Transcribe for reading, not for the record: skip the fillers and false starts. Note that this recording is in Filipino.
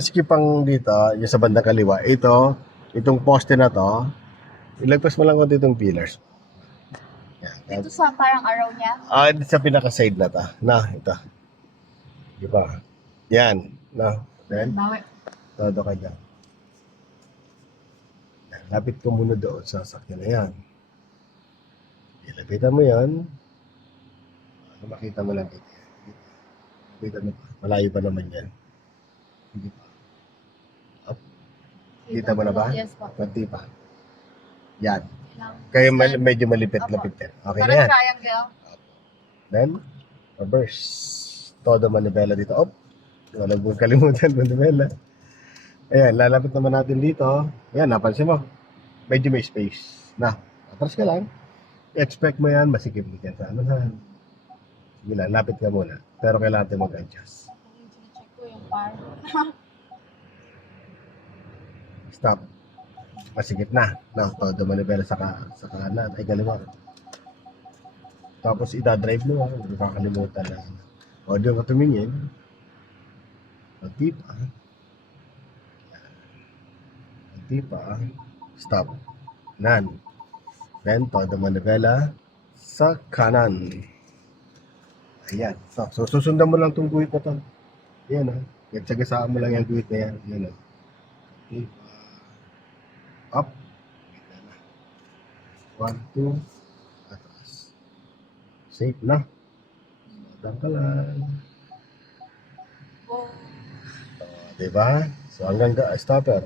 Skipang dito, yung sa bandang kaliwa, itong poste na to, ilagpas mo lang ko itong pillars. Yan. Dito sa parang araw niya. Sa pinaka-side na to. Na, ito. Di ba? Yan. Na. Then, Bawi. todo ka dyan. Lapit ko muna doon sa sakyan na yan. Ilapitan mo yan. Makita mo lang dito. Lapitan mo pa. Malayo pa naman yan. Hindi pa. Up. Kita mo na ba? Yes po. Kunti pa. Yan. Ilang- Kaya medyo malipit-lapit yan. Okay na Parang yan. triangle. Then, reverse. Todo manibela dito. Op. Walang mong kalimutan manibela. Ayan, lalapit naman natin dito. Ayan, napansin mo. Medyo may space. Na, atras ka lang. Expect mo yan, masikip yan sa ano ha. Sige lang, lapit ka muna. Pero kailangan natin mag-adjust. Check ko yung par. Stop. Masikip na. No, todo manibela sa kanan. Ay, kaliwa. Tapos idadrive mo. Hindi kakalimutan na. O, doon ka tumingin. Kunti pa. Kunti pa. Stop. Nan. Then, todo manibela sa kanan. Ayan. So, susundan mo lang itong guhit na to. Ayan, ha. Nagtsagasaan mo lang yung guhit na yan. Ayan, ha. Okay. Up. Ayan na. 1, 2. Atras. Safe na. Madang ka lang. Oh. Diba? So, hanggang stopper.